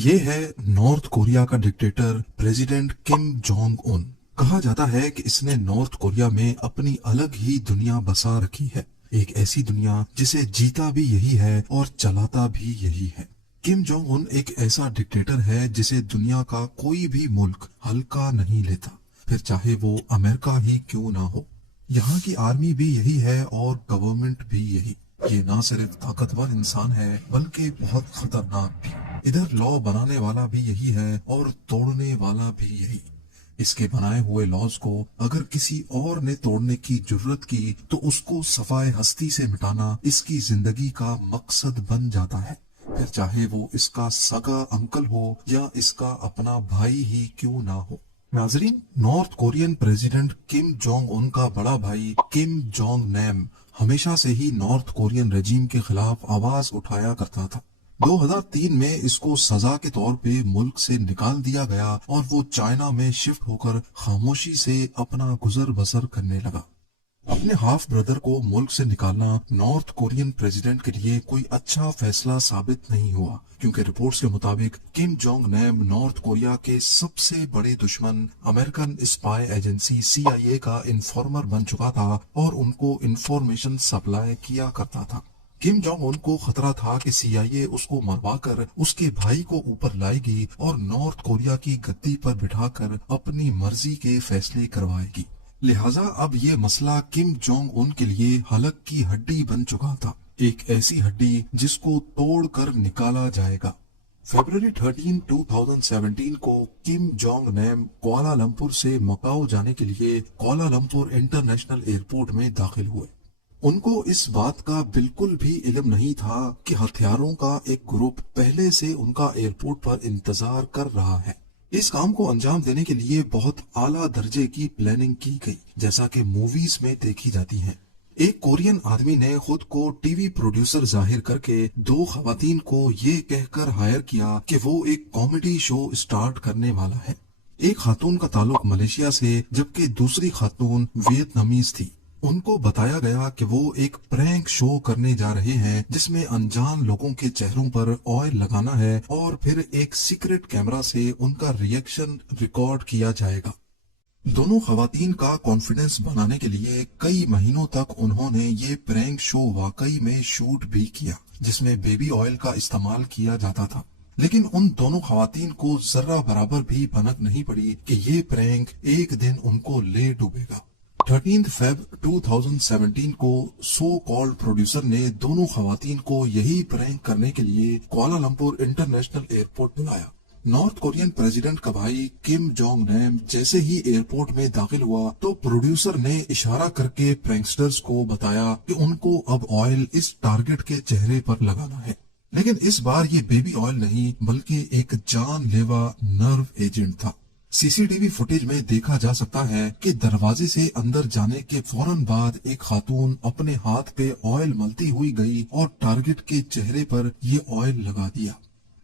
یہ ہے north Korea کا dictator president Kim Jong Un. کہا جاتا ہے کہ اس نے نارتھ کوریا میں اپنی الگ ہی دنیا بسا رکھی ہے، ایک ایسی دنیا جسے جیتا بھی یہی ہے اور چلاتا بھی یہی ہے۔ کم جونگ ان ایک ایسا ڈکٹیٹر ہے جسے دنیا کا کوئی بھی ملک ہلکا نہیں لیتا، پھر چاہے وہ امریکہ ہی کیوں نہ ہو۔ یہاں کی آرمی بھی یہی ہے اور گورنمنٹ بھی یہی۔ یہ نہ صرف طاقتور انسان ہے بلکہ بہت خطرناک بھی۔ ادھر لا بنانے والا بھی یہی ہے اور توڑنے والا بھی یہی۔ اس کے بنائے ہوئے لاز کو اگر کسی اور نے توڑنے کی جرت کی تو اس کو صفائے ہستی سے مٹانا اس کی زندگی کا مقصد بن جاتا ہے، پھر چاہے وہ اس کا سگا انکل ہو یا اس کا اپنا بھائی ہی کیوں نہ ہو۔ ناظرین، north Korean president Kim Jong Un کا بڑا بھائی کم جونگ نیم ہمیشہ سے ہی نارتھ کورین رجیم کے خلاف آواز اٹھایا کرتا تھا۔ 2003 میں اس کو سزا کے طور پہ ملک سے نکال دیا گیا اور وہ چائنا میں شفٹ ہو کر خاموشی سے اپنا گزر بسر کرنے لگا۔ اپنے ہاف بردر کو ملک سے نکالنا نارتھ کورین پریزیڈنٹ کے لیے کوئی اچھا فیصلہ ثابت نہیں ہوا، کیونکہ رپورٹس کے مطابق کم جونگ نیم نارتھ کوریا کے سب سے بڑے دشمن امریکن اسپائی ایجنسی CIA کا انفارمر بن چکا تھا اور ان کو انفارمیشن سپلائی کیا کرتا تھا۔ کم جونگ ان کو خطرہ تھا کہ CIA اس کو مروا کر اس کے بھائی کو اوپر لائے گی اور نارتھ کوریا کی گدی پر بٹھا کر اپنی مرضی کے فیصلے کروائے گی، لہٰذا اب یہ مسئلہ کم جونگ ان کے لیے حلق کی ہڈی بن چکا تھا، ایک ایسی ہڈی جس کو توڑ کر نکالا جائے گا۔ فیبروری 13، 2017 کو کم جونگ نیم کوالالمپور سے مکاؤ جانے کے لیے کوالالمپور انٹرنیشنل ایئرپورٹ میں داخل ہوئے۔ ان کو اس بات کا بالکل بھی علم نہیں تھا کہ ہتھیاروں کا ایک گروپ پہلے سے ان کا ایئرپورٹ پر انتظار کر رہا ہے۔ اس کام کو انجام دینے کے لیے بہت اعلیٰ درجے کی پلاننگ کی گئی، جیسا کہ موویز میں دیکھی جاتی ہیں۔ ایک کورین آدمی نے خود کو ٹی وی پروڈیوسر ظاہر کر کے 2 خواتین کو یہ کہہ کر ہائر کیا کہ وہ ایک کامیڈی شو اسٹارٹ کرنے والا ہے۔ ایک خاتون کا تعلق ملیشیا سے جبکہ دوسری خاتون ویتنامیز تھی۔ ان کو بتایا گیا کہ وہ ایک پرینک شو کرنے جا رہے ہیں جس میں انجان لوگوں کے چہروں پر آئل لگانا ہے اور پھر ایک سیکرٹ کیمرہ سے ان کا ریئیکشن ریکارڈ کیا جائے گا۔ دونوں خواتین کا کانفیڈنس بنانے کے لیے کئی مہینوں تک انہوں نے یہ پرینک شو واقعی میں شوٹ بھی کیا، جس میں بیبی آئل کا استعمال کیا جاتا تھا، لیکن ان دونوں خواتین کو ذرہ برابر بھی بھنک نہیں پڑی کہ یہ پرینک ایک دن ان کو لے ڈوبے گا۔ 13 فیب 2017 کو سو کالڈ پروڈیوسر نے دونوں خواتین کو یہی پرینک کرنے کے لیے کوالالمپور انٹرنیشنل ایئرپورٹ بلایا۔ نارتھ کورین پریزیڈنٹ کا بھائی کم جونگ نیم جیسے ہی ایئرپورٹ میں داخل ہوا تو پروڈیوسر نے اشارہ کر کے پرینکسٹرز کو بتایا کہ ان کو اب آئل اس ٹارگٹ کے چہرے پر لگانا ہے، لیکن اس بار یہ بیبی آئل نہیں بلکہ ایک جان لیوا نرو ایجنٹ تھا۔ CCTV فوٹیج میں دیکھا جا سکتا ہے کہ دروازے سے اندر جانے کے فوراً بعد ایک خاتون اپنے ہاتھ پہ آئل ملتی ہوئی گئی اور ٹارگٹ کے چہرے پر یہ آئل لگا دیا۔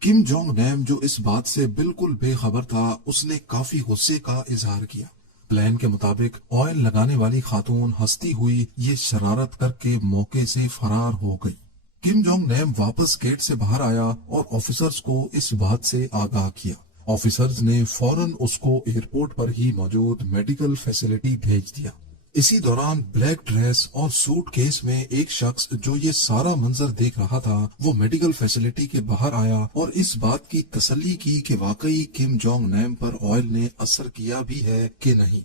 کم جونگ نیم جو اس بات سے بالکل بے خبر تھا، اس نے کافی غصے کا اظہار کیا۔ پلان کے مطابق آئل لگانے والی خاتون ہنستی ہوئی یہ شرارت کر کے موقع سے فرار ہو گئی۔ کم جونگ نیم واپس گیٹ سے باہر آیا اور آفیسرز کو اس بات سے آگاہ کیا۔ آفیسرز نے فوراً اس کو ایئرپورٹ پر ہی موجود میڈیکل فیسلٹی بھیج دیا۔ اسی دوران بلیک ڈریس اور سوٹ کیس میں ایک شخص جو یہ سارا منظر دیکھ رہا تھا وہ میڈیکل فیسلٹی کے باہر آیا اور اس بات کی تسلی کی کہ واقعی کم جونگ نیم پر آئل نے اثر کیا بھی ہے کہ نہیں۔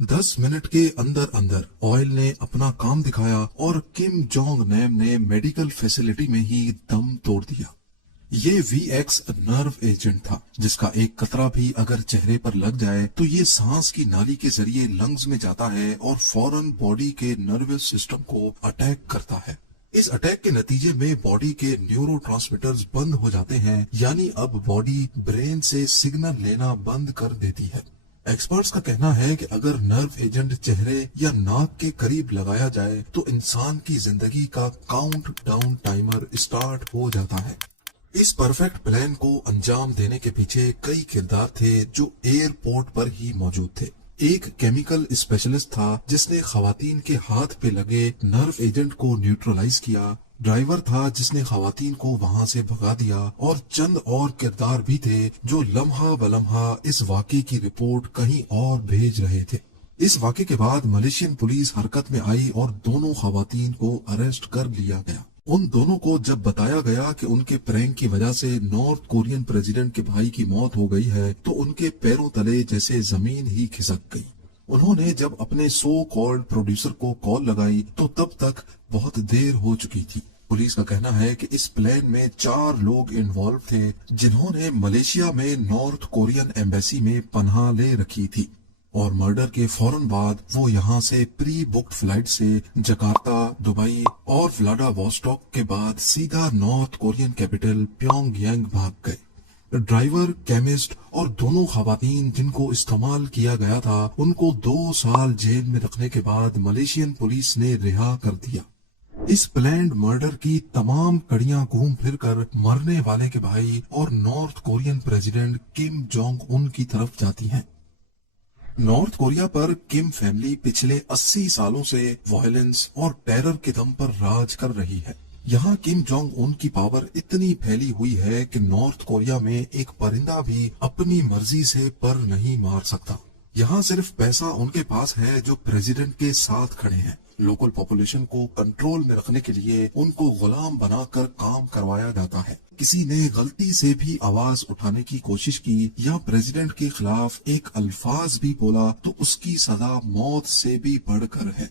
10 منٹ کے اندر اندر آئل نے اپنا کام دکھایا اور کم جونگ نیم نے میڈیکل فیسلٹی میں ہی دم توڑ دیا۔ یہ VX نرو ایجنٹ تھا جس کا ایک قطرہ بھی اگر چہرے پر لگ جائے تو یہ سانس کی نالی کے ذریعے لنگز میں جاتا ہے اور فوراً باڈی کے نروس سسٹم کو اٹیک کرتا ہے۔ اس اٹیک کے نتیجے میں باڈی کے نیورو ٹرانسمیٹرز بند ہو جاتے ہیں، یعنی اب باڈی برین سے سگنل لینا بند کر دیتی ہے۔ ایکسپرٹس کا کہنا ہے کہ اگر نرو ایجنٹ چہرے یا ناک کے قریب لگایا جائے تو انسان کی زندگی کا کاؤنٹ ڈاؤن ٹائمر اسٹارٹ ہو جاتا ہے۔ اس پرفیکٹ پلان کو انجام دینے کے پیچھے کئی کردار تھے جو ایئرپورٹ پر ہی موجود تھے۔ ایک کیمیکل اسپیشلسٹ تھا جس نے خواتین کے ہاتھ پہ لگے نرو ایجنٹ کو نیوٹرلائز کیا۔ ड्राइवर था जिसने खवातीन को वहां से भगा दिया, और चंद और किरदार भी थे जो लम्हा बलम्हा इस वाकये की रिपोर्ट कहीं और भेज रहे थे। इस वाकये के बाद मलेशियन पुलिस हरकत में आई और दोनों खवातीन को अरेस्ट कर लिया गया। उन दोनों को जब बताया गया कि उनके प्रैंक की वजह से नॉर्थ कोरियन प्रेसिडेंट के भाई की मौत हो गई है, तो उनके पैरों तले जैसे जमीन ही खिसक गई। उन्होंने जब अपने सो कॉल्ड प्रोड्यूसर को कॉल लगाई तो तब तक बहुत देर हो चुकी थी। पुलिस का कहना है कि इस प्लान में 4 लोग इन्वॉल्व थे जिन्होंने मलेशिया में नॉर्थ कोरियन एम्बेसी में पनाह ले रखी थी, और मर्डर के फौरन बाद वो यहाँ से प्री बुक्ड फ्लाइट से जकार्ता, दुबई और व्लादिवोस्टॉक के बाद सीधा नॉर्थ कोरियन कैपिटल प्योंगयांग भाग गए। ड्राइवर, केमिस्ट और दोनों खवातीन जिनको इस्तेमाल किया गया था, उनको 2 साल जेल में रखने के बाद मलेशियन पुलिस ने रिहा कर दिया। इस प्लैंड मर्डर की तमाम कड़ियां घूम फिर कर मरने वाले के भाई और north Korean president Kim Jong Un की तरफ जाती हैं। नॉर्थ कोरिया पर किम फैमिली पिछले 80 सालों से वायलेंस और टेरर के दम पर राज कर रही है। यहाँ किम जोंग उन की पावर इतनी फैली हुई है कि नॉर्थ कोरिया में एक परिंदा भी अपनी मर्जी से पर नहीं मार सकता। यहाँ सिर्फ पैसा उनके पास है जो प्रेसिडेंट के साथ खड़े हैं। लोकल पॉपुलेशन को कंट्रोल में रखने के लिए उनको गुलाम बनाकर काम करवाया जाता है। किसी ने गलती से भी आवाज उठाने की कोशिश की या प्रेसिडेंट के खिलाफ एक अल्फाज भी बोला तो उसकी सजा मौत से भी बढ़कर है।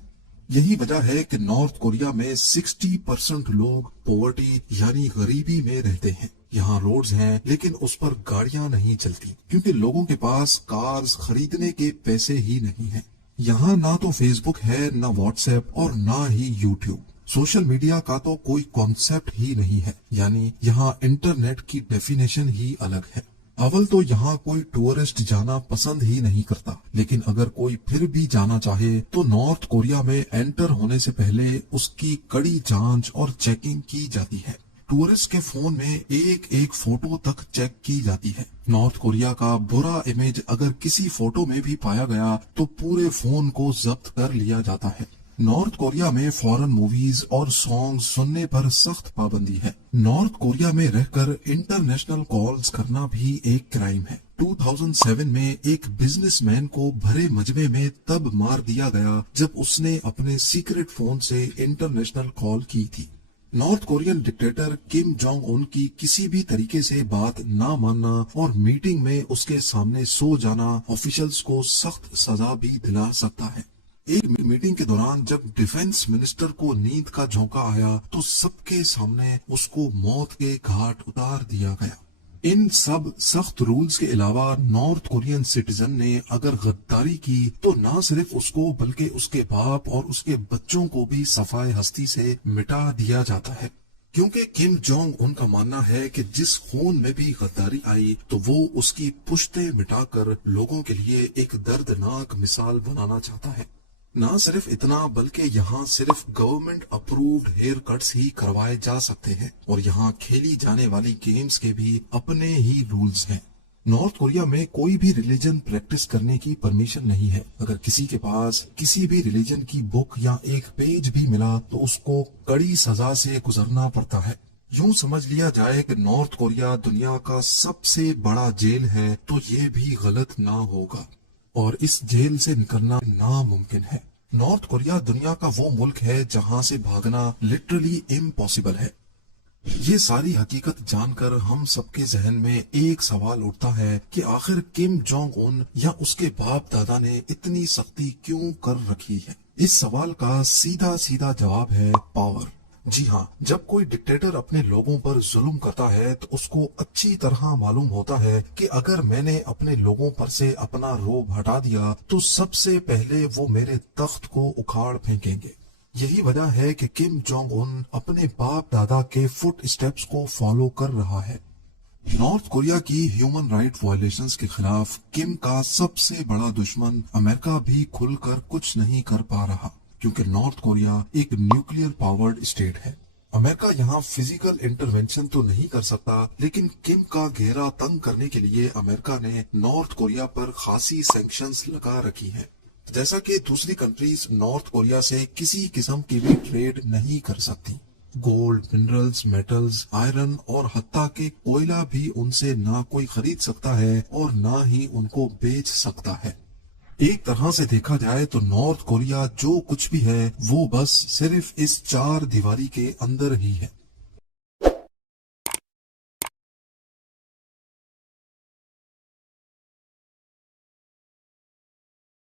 यही वजह है कि नॉर्थ कोरिया में 60% लोग पॉवर्टी यानी गरीबी में रहते हैं। यहाँ रोड्स हैं लेकिन उस पर गाड़ियां नहीं चलती क्योंकि लोगों के पास कार्स खरीदने के पैसे ही नहीं हैं। यहाँ ना तो फेसबुक है, ना व्हाट्सएप और ना ही यूट्यूब। सोशल मीडिया का तो कोई कॉन्सेप्ट ही नहीं है, यानी यहाँ इंटरनेट की डेफिनेशन ही अलग है। अव्वल तो यहाँ कोई टूरिस्ट जाना पसंद ही नहीं करता, लेकिन अगर कोई फिर भी जाना चाहे तो नॉर्थ कोरिया में एंटर होने से पहले उसकी कड़ी जांच और चेकिंग की जाती है। टूरिस्ट के फोन में एक एक फोटो तक चेक की जाती है। नॉर्थ कोरिया का बुरा इमेज अगर किसी फोटो में भी पाया गया तो पूरे फोन को जब्त कर लिया जाता है। नॉर्थ कोरिया में फॉरेन मूवीज और सॉन्ग सुनने पर सख्त पाबंदी है। नॉर्थ कोरिया में रहकर इंटरनेशनल कॉल्स करना भी एक क्राइम है। 2007 में एक बिजनेसमैन को भरे मजमे में तब मार दिया गया जब उसने अपने सीक्रेट फोन से इंटरनेशनल कॉल की थी। North Korean dictator Kim Jong Un की किसी भी तरीके से बात ना मानना और मीटिंग में उसके सामने सो जाना ऑफिशियल्स को सख्त सजा भी दिला सकता है। एक मीटिंग के दौरान जब डिफेंस मिनिस्टर को नींद का झोंका आया तो सबके सामने उसको मौत के घाट उतार दिया गया। इन सब सख्त रूल्स के अलावा नॉर्थ कोरियन सिटीजन ने अगर गद्दारी की तो न सिर्फ उसको बल्कि उसके बाप और उसके बच्चों को भी सफाए हस्ती से मिटा दिया जाता है, क्योंकि किम जोंग उनका मानना है कि जिस खून में भी गद्दारी आई तो वो उसकी पुश्ते मिटाकर लोगों के लिए एक दर्दनाक मिसाल बनाना चाहता है। न सिर्फ इतना बल्कि यहाँ सिर्फ गवर्नमेंट अप्रूव्ड हेयर कट्स ही करवाए जा सकते हैं और यहाँ खेली जाने वाली गेम्स के भी अपने ही रूल्स हैं। नॉर्थ कोरिया में कोई भी रिलीजन प्रैक्टिस करने की परमिशन नहीं है। अगर किसी के पास किसी भी रिलीजन की बुक या एक पेज भी मिला तो उसको कड़ी सजा से गुजरना पड़ता है। यूं समझ लिया जाए कि नॉर्थ कोरिया दुनिया का सबसे बड़ा जेल है तो ये भी गलत ना होगा और इस जेल से निकलना नामुमकिन है। नॉर्थ कोरिया दुनिया का वो मुल्क है जहां से भागना लिटरली इम्पॉसिबल है। ये सारी हकीकत जानकर हम सबके जहन में एक सवाल उठता है कि आखिर किम जोंग उन या उसके बाप दादा ने इतनी सख्ती क्यों कर रखी है। इस सवाल का सीधा सीधा जवाब है पावर। जी हाँ, जब कोई डिक्टेटर अपने लोगों पर जुल्म करता है तो उसको अच्छी तरह मालूम होता है कि अगर मैंने अपने लोगों पर से अपना रोब हटा दिया तो सबसे पहले वो मेरे तख्त को उखाड़ फेंकेंगे। यही वजह है कि किम जोंग उन अपने बाप दादा के फुट स्टेप्स को फॉलो कर रहा है। नॉर्थ कोरिया की ह्यूमन राइट वायलेशंस के खिलाफ किम का सबसे बड़ा दुश्मन अमेरिका भी खुलकर कुछ नहीं कर पा रहा, क्योंकि नॉर्थ कोरिया एक न्यूक्लियर पावर्ड स्टेट है। अमेरिका यहाँ फिजिकल इंटरवेंशन तो नहीं कर सकता, लेकिन किम का घेरा तंग करने के लिए अमेरिका ने नॉर्थ कोरिया पर खासी सैंक्शंस लगा रखी है। जैसा कि दूसरी कंट्रीज नॉर्थ कोरिया से किसी किस्म की भी ट्रेड नहीं कर सकती। گولڈ، منرلز، میٹلز، آئرن اور حتیٰ کہ کوئلہ بھی ان سے نہ کوئی خرید سکتا ہے اور نہ ہی ان کو بیچ سکتا ہے۔ ایک طرح سے دیکھا جائے تو نارتھ کوریا جو کچھ بھی ہے وہ بس صرف اس چار دیواری کے اندر ہی ہے۔